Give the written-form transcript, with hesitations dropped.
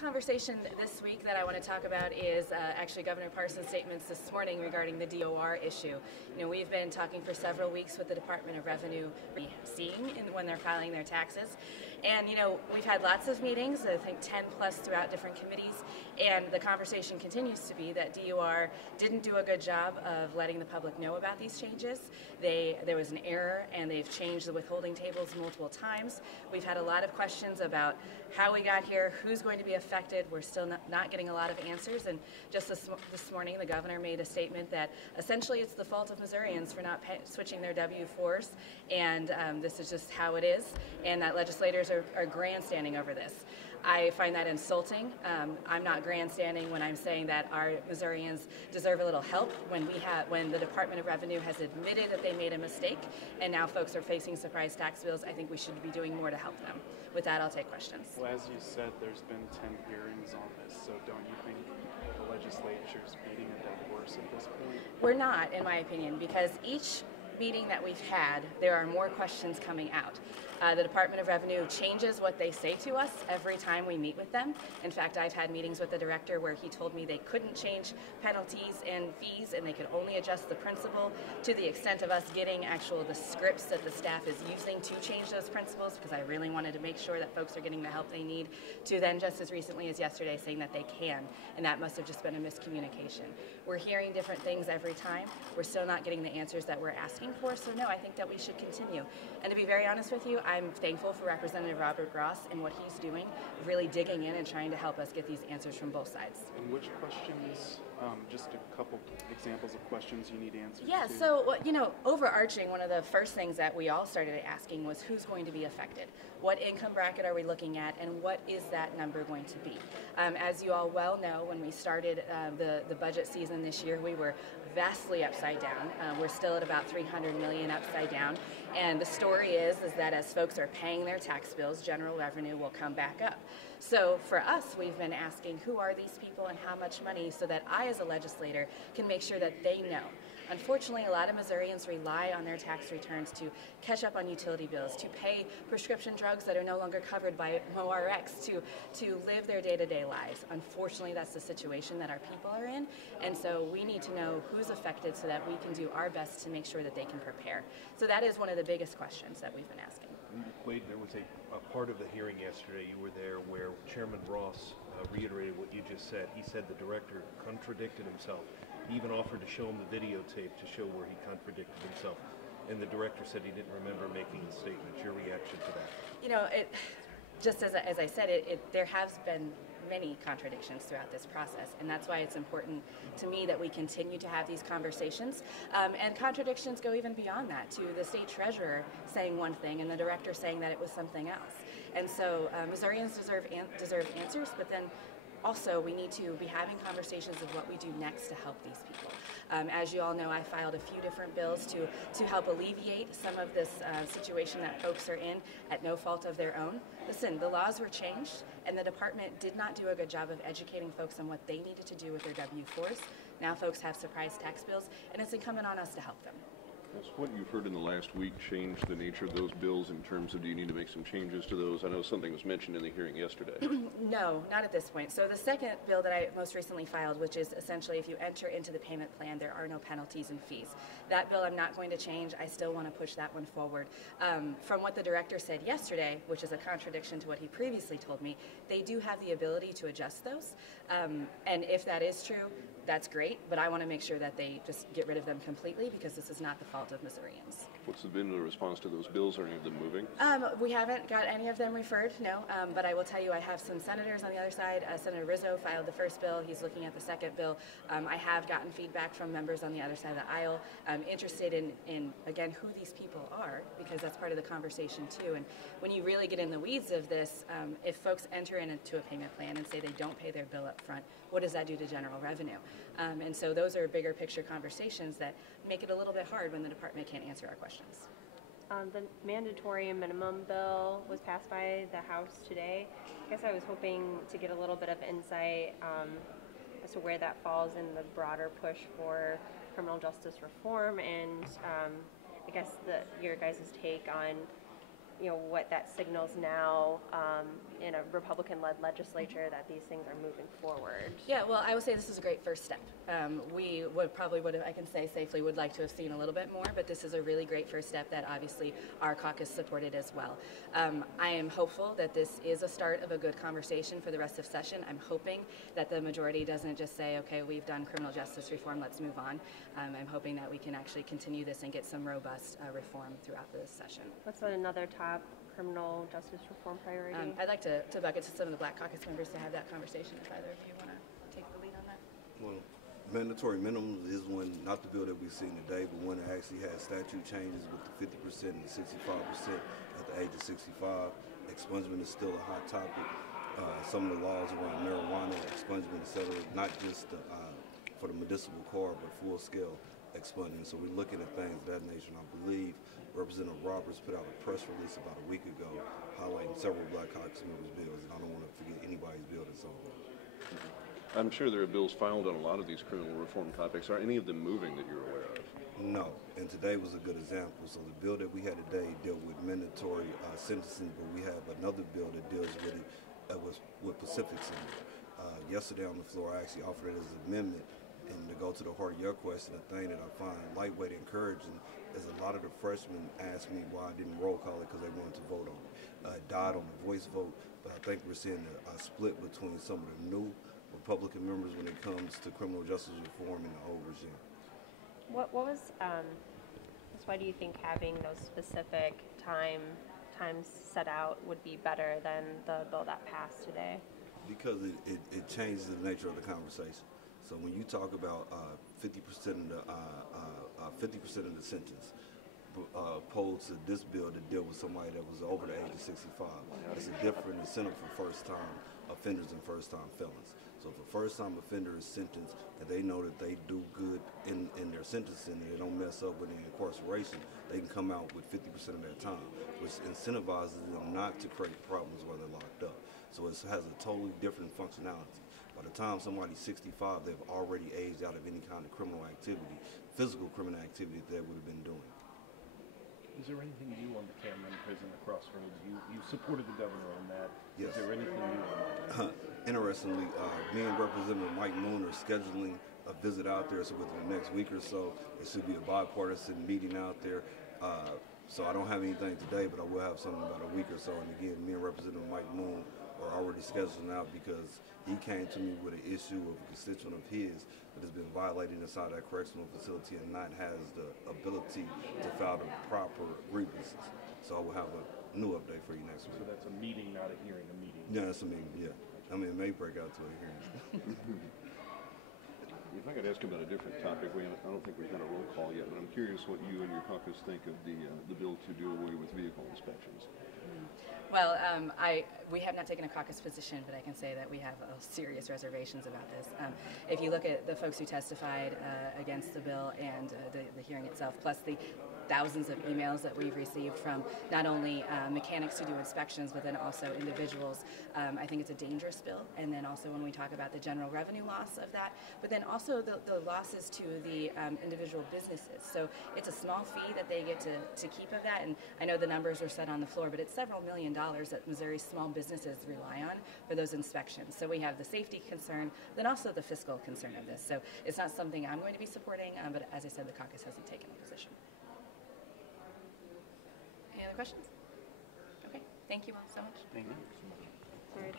conversation this week that I want to talk about is actually Governor Parsons' statements this morning regarding the DOR issue. You know, we've been talking for several weeks with the Department of Revenue, seeing when they're filing their taxes. And, you know, we've had lots of meetings, I think 10 plus throughout different committees, and the conversation continues to be that DOR didn't do a good job of letting the public know about these changes. There was an error, and they've changed the withholding tables multiple times. We've had a lot of questions about how we got here, who's going to be affected. We're still not getting a lot of answers, and just this morning the governor made a statement that essentially it's the fault of Missourians for not switching their W-4s, and this is just how it is, and that legislators are grandstanding over this. I find that insulting. I'm not grandstanding when I'm saying that our Missourians deserve a little help when the Department of Revenue has admitted that they made a mistake and now folks are facing surprise tax bills. I think we should be doing more to help them. With that, I'll take questions. Well, as you said, there's been 10 hearings on this, so don't you think the legislature's beating a dead horse at this point? We're not, in my opinion, because each meeting that we've had, there are more questions coming out. The Department of Revenue changes what they say to us every time we meet with them. In fact, I've had meetings with the director where he told me they couldn't change penalties and fees and they could only adjust the principal to the extent of us getting the scripts that the staff is using to change those principles, because I really wanted to make sure that folks are getting the help they need, to then just as recently as yesterday saying that they can, and that must have just been a miscommunication. We're hearing different things every time. We're still not getting the answers that we're asking for, so no, I think that we should continue. And to be very honest with you, I'm thankful for Representative Robert Gross and what he's doing, really digging in and trying to help us get these answers from both sides. And which questions, just a couple examples of questions you need answers to? Yeah, so, you know, overarching, one of the first things that we all started asking was who's going to be affected? What income bracket are we looking at, and what is that number going to be? As you all well know, when we started the budget season this year, we were vastly upside down. We're still at about $300 million upside down. And the story is that as folks are paying their tax bills, general revenue will come back up. So for us, we've been asking who are these people and how much money, so that I as a legislator can make sure that they know. Unfortunately, a lot of Missourians rely on their tax returns to catch up on utility bills, to pay prescription drugs that are no longer covered by MoRx, to live their day-to-day lives. Unfortunately, that's the situation that our people are in, and so we need to know who's affected so that we can do our best to make sure that they can prepare. So that is one of the biggest questions that we've been asking. Wade, there was a part of the hearing yesterday, you were there, where Chairman Ross reiterated what you just said. He said the director contradicted himself. He even offered to show him the videotape to show where he contradicted himself. And the director said he didn't remember making the statement. Your reaction to that? You know, just as I said, there has been many contradictions throughout this process, and that's why it's important to me that we continue to have these conversations. And contradictions go even beyond that, to the state treasurer saying one thing and the director saying that it was something else. And so Missourians deserve answers, but then also, we need to be having conversations of what we do next to help these people. As you all know, I filed a few different bills to help alleviate some of this situation that folks are in at no fault of their own. Listen, the laws were changed, and the department did not do a good job of educating folks on what they needed to do with their W-4s. Now folks have surprise tax bills, and it's incumbent on us to help them. Has what you've heard in the last week changed the nature of those bills in terms of, do you need to make some changes to those? I know something was mentioned in the hearing yesterday. No, not at this point. So the second bill that I most recently filed, which is essentially if you enter into the payment plan, there are no penalties and fees. That bill I'm not going to change. I still want to push that one forward. From what the director said yesterday, which is a contradiction to what he previously told me, they do have the ability to adjust those. And if that is true, that's great, but I want to make sure that they just get rid of them completely, because this is not the fault of Missourians. What's been the response to those bills? Are any of them moving? We haven't got any of them referred, no, but I will tell you I have some senators on the other side. Senator Rizzo filed the first bill. He's looking at the second bill. I have gotten feedback from members on the other side of the aisle. I'm interested in, again, who these people are, because that's part of the conversation too. And when you really get in the weeds of this, if folks enter into a payment plan and say they don't pay their bill up front, what does that do to general revenue? And so those are bigger picture conversations that make it a little bit hard when the department can't answer our questions. The mandatory minimum bill was passed by the House today. I guess I was hoping to get a little bit of insight as to where that falls in the broader push for criminal justice reform, and I guess your guys' take on what that signals now in a Republican-led legislature that these things are moving forward. Yeah, well, I would say this is a great first step. We would have, I can say safely, would like to have seen a little bit more, but this is a really great first step that obviously our caucus supported as well. I am hopeful that this is a start of a good conversation for the rest of session. I'm hoping that the majority doesn't just say, okay, we've done criminal justice reform, let's move on. I'm hoping that we can actually continue this and get some robust reform throughout this session. What's another top criminal justice reform priority? I'd like to bucket to some of the Black Caucus members to have that conversation if either of you want to take the lead on that. Well, mandatory minimums is one, not the bill that we've seen today, but one that actually has statute changes with the 50% and the 65% at the age of 65. Expungement is still a hot topic. Some of the laws around marijuana, expungement, etc., not just for the medicinal car, but full-scale expungement. So we're looking at things of that nature. And I believe Representative Roberts put out a press release about a week ago highlighting several Black Caucus members' bills, and I don't want to forget anybody's bill that's on there. I'm sure there are bills filed on a lot of these criminal reform topics. Are any of them moving that you're aware of? No, and today was a good example. So the bill that we had today dealt with mandatory sentencing, but we have another bill that deals with it with Pacifics in there. Yesterday on the floor, I actually offered it as an amendment. And to go to the heart of your question, the thing that I find lightweight and encouraging is a lot of the freshmen asked me why I didn't roll call it because they wanted to vote on it. It died on the voice vote, but I think we're seeing a split between some of the new Republican members when it comes to criminal justice reform in the old regime. What was, that's why do you think having those specific times set out would be better than the bill that passed today? Because it changes the nature of the conversation. So when you talk about 50% of the sentence, opposed to this bill to deal with somebody that was over the age of 65, it's a different incentive for first-time offenders and first-time felons. So if a first-time offender is sentenced and they know that they do good in their sentencing and they don't mess up with their incarceration, they can come out with 50% of their time, which incentivizes them not to create problems while they're locked up. So it has a totally different functionality. By the time somebody's 65, they've already aged out of any kind of criminal activity, physical criminal activity that they would have been doing. Is there anything new on the Cameron Prison at Crossroads? You supported the governor on that. Yes. Is there anything new on that? Interestingly, me and Representative Mike Moon are scheduling a visit out there. So within the next week or so, it should be a bipartisan meeting out there. So I don't have anything today, but I will have something about a week or so. And again, me and Representative Mike Moon are already scheduling out because he came to me with an issue of a constituent of his that has been violated inside that correctional facility and not has the ability to file the proper grievances. So I will have a new update for you next week. So that's a meeting, not a hearing, a meeting. Yeah, that's a meeting, yeah. I mean, it may break out to a hearing. If I could ask about a different topic, I don't think we've had a roll call yet, but I'm curious what you and your caucus think of the bill to do away with vehicle inspections. Well, we have not taken a caucus position, but I can say that we have serious reservations about this. If you look at the folks who testified against the bill and the hearing itself, plus the thousands of emails that we've received from not only mechanics who do inspections, but then also individuals, I think it's a dangerous bill. And then also when we talk about the general revenue loss of that, but then also the losses to the individual businesses. So it's a small fee that they get to keep of that. And I know the numbers were set on the floor, but it's several $1 million that Missouri's small businesses rely on for those inspections. So we have the safety concern, then also the fiscal concern of this. So it's not something I'm going to be supporting, but as I said, the caucus hasn't taken a position. Any other questions? Okay, thank you all so much. Thank you. Sorry,